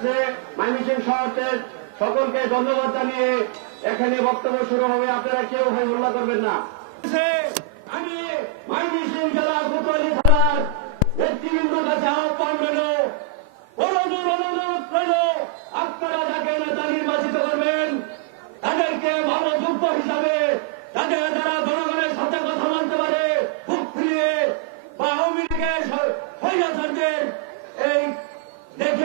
আছে মাইমিসিং শহরের সকলকে ধন্যবাদ জানিয়ে এখানে বক্তব্য শুরু হবে। আপনারা কেউ হয় মোল্লা করবেন না। আমি মাইমিসিং জেলা কোতোয়ালি থানার ব্যক্তিবৃন্দ কাছে আহ্বান রইল। অনুরোধ রইল, আপনারা যাকে নেতা নির্বাচিত করবেন, তাদেরকে ভালো হিসাবে তাদের যারা জনগণের সাথে কথা বলতে পারে বুক ফিরিয়ে বা আওয়ামী লীগের স্বৈরাচারদের এই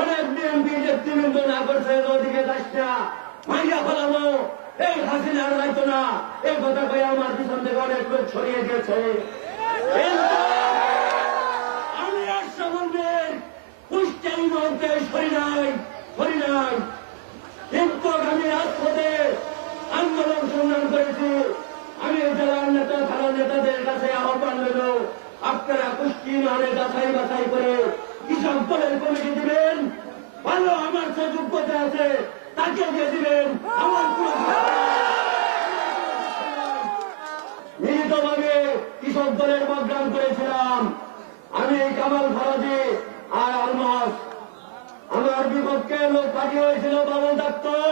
অনেক বিএনপি নেতৃবৃন্দ না করছে ওদিকে যাস মাইয়া ফেলাবো এই হাসিনা আর রাইতো না। এই কথা কয়ে আমার পিছন থেকে অনেক লোক ছড়িয়ে কিন্তু আমি সম্বন্ধের পুষ্টাই মধ্যে সরি নাই সরি নাই। কিন্তু আমি রাজপথে আন্দোলন সংগ্রাম করেছি। আমি জেলার নেতা থানার নেতাদের কাছে আহ্বান রইল, আপনারা কুষ্টি নামে যাচাই বাছাই করে কৃষক দলের কমিটি দিবেন। ভালো আমার যে যোগ্যতা আছে, তাকে দিয়ে দিবেন আমার মিলিতভাবে কৃষক দলের প্রোগ্রাম করেছিলাম। আমি কামাল ফরাজি আর আলমাস আমার বিপক্ষে লোক পাঠিয়ে হয়েছিল বাবুল ডাক্তার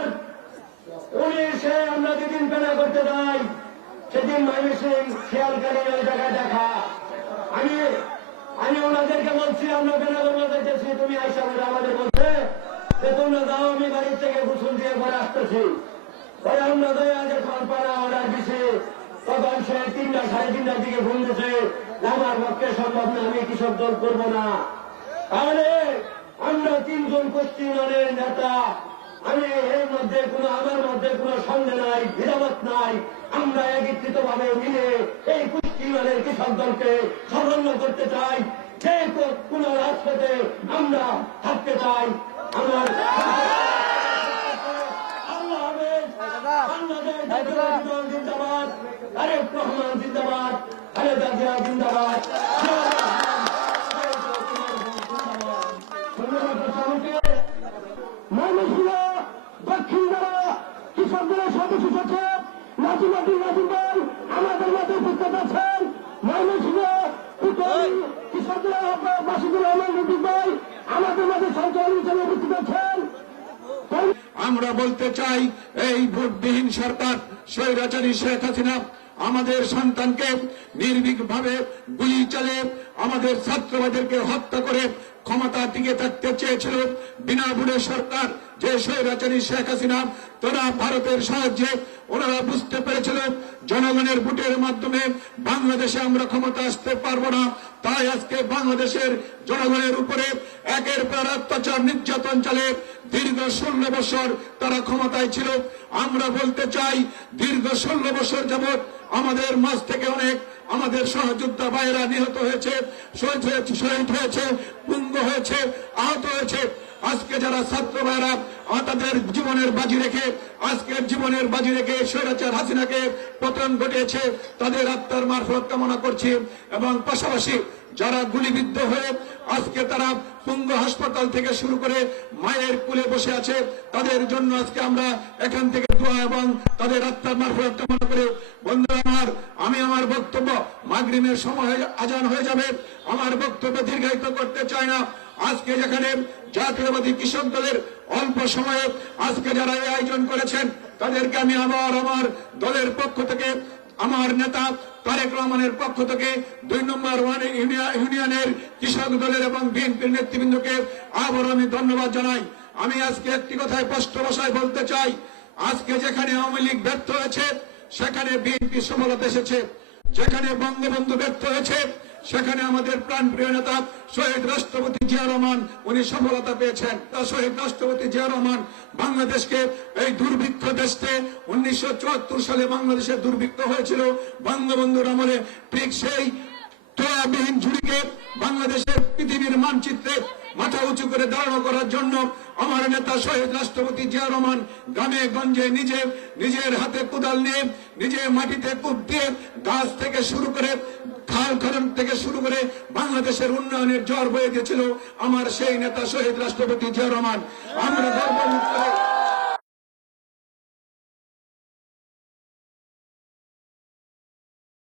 উনি সে আমরা যেদিন পেনা করতে যাই, সেদিন ময়মনসিং শিয়ালকালী ওই জায়গায় দেখা। আমি আমি ওনাদেরকে বলছি, আমরা করব যাইতেছি তুমি আইসা বলে আমাদের বলছে যে তোমরা যাও, আমি বাড়ির থেকে গোসল দিয়ে পরে আসতেছি। আমরা অর্ডার দিছি তখন সে তিনটা, সাড়ে তিনটার দিকে আমার পক্ষে সম্ভব না, আমি দল করব না। তাহলে আমরা তিনজন দলের নেতা, আমি এর মধ্যে কোনো, আমার মধ্যে কোনো সন্দেহ নাই বিরামত নাই। আমরা একত্রিত ভাবে মিলে এই দলের কৃষক দলকে সাফল্য করতে চাই যে কোন রাজপথে আমরা থাকতে চাই আমার আল্লাহ হাফেজ বাংলাদেশ জাতীয়তাবাদী দল জিন্দাবাদ তারেক রহমান জিন্দাবাদ খালেদা জিয়া জিন্দাবাদ ময়মনসিংহ দক্ষিণ জেলা কৃষকদের সদস্য নাজিম ভাই আমাদের মধ্যে উপস্থিত আছেন ময়মনসিংহ কৃষকদের বাসিদুর রহমান রফিক ভাই আমাদের মধ্যে সঞ্চালন হিসেবে উপস্থিত আছেন। আমরা বলতে চাই এই ভোটবিহীন সরকার স্বৈরাচারী শেখ হাসিনা আমাদের সন্তানকে নির্ভীকভাবে গুলি চালিয়ে আমাদের ছাত্রবাদেরকে হত্যা করে ক্ষমতা টিকে থাকতে চেয়েছিল বিনা ভোটে সরকার। যে স্বৈরাচারী শেখ হাসিনা, তারা ভারতের সাহায্যে ওনারা বুঝতে পেরেছিল জনগণের ভোটের মাধ্যমে বাংলাদেশে আমরা ক্ষমতা আসতে পারব না। তাই আজকে বাংলাদেশের জনগণের উপরে একের পর অত্যাচার, নির্যাতন চলে দীর্ঘ ষোলো বছর তারা ক্ষমতায় ছিল। আমরা বলতে চাই, দীর্ঘ ষোলো বছর যাবৎ আমাদের মাঝ থেকে অনেক আমাদের সহযোদ্ধা ভাইয়েরা নিহত হয়েছে, শহীদ হয়েছে শহীদ হয়েছে, পুঙ্গ হয়েছে, আহত হয়েছে। আজকে যারা ছাত্র ভাইরা তাদের জীবনের বাজি রেখে, আজকের জীবনের বাজি রেখে স্বৈরাচার হাসিনাকে পতন ঘটিয়েছে, তাদের আত্মার মারফত কামনা করছি এবং পাশাপাশি যারা গুলিবিদ্ধ হয়ে আজকে তারা পুঙ্গ হাসপাতাল থেকে শুরু করে মায়ের কুলে বসে আছে, তাদের জন্য আজকে আমরা এখান থেকে দোয়া এবং তাদের আত্মার মারফত কামনা করে। বন্ধুরা আমার, আমি আমার বক্তব্য মাগরিমের সময় আজান হয়ে যাবে। আমার বক্তব্য দীর্ঘায়িত করতে চাই না। আজকে যেখানে জাতীয়বাদী কৃষক দলের অল্প সময়ে আজকে যারা এই আয়োজন করেছেন, তাদেরকে আমি আবার আমার দলের পক্ষ থেকে, আমার নেতা তারেক রহমানের পক্ষ থেকে দুই নম্বর ইউনিয়নের কৃষক দলের এবং বিএনপির নেতৃবৃন্দকে আবার আমি ধন্যবাদ জানাই। আমি আজকে একটি কথায় স্পষ্ট ভাষায় বলতে চাই, আজকে যেখানে আওয়ামী লীগ ব্যর্থ হয়েছে, সেখানে বিএনপি সফলতা এসেছে। যেখানে বঙ্গবন্ধু ব্যর্থ হয়েছে সেখানে আমাদের প্রাণপ্রিয় নেতা শহীদ রাষ্ট্রপতি জিয়া রহমান, উনি সফলতা পেয়েছেন। তা শহীদ রাষ্ট্রপতি জিয়া রহমান বাংলাদেশকে এই দুর্ভিক্ষ দেশকে উনিশশো সালে বাংলাদেশে দুর্ভিক্ষ হয়েছিল। বঙ্গবন্ধুর আমলে ঠিক সেই তয়াবিহীন ঝুড়িকে বাংলাদেশের পৃথিবীর মানচিত্রে মাথা উঁচু করে দাঁড়ানো করার জন্য আমার নেতা শহীদ রাষ্ট্রপতি জিয়া রহমান গ্রামে, গঞ্জে নিজে নিজের হাতে কোদাল নিয়ে নিজে মাটিতে কূপ দিয়ে গাছ থেকে শুরু করে খাল খনন থেকে শুরু করে বাংলাদেশের উন্নয়নের জ্বর বয়ে গেছিল আমার সেই নেতা শহীদ রাষ্ট্রপতি জিয়া রহমান। আমরা গর্ববোধ করে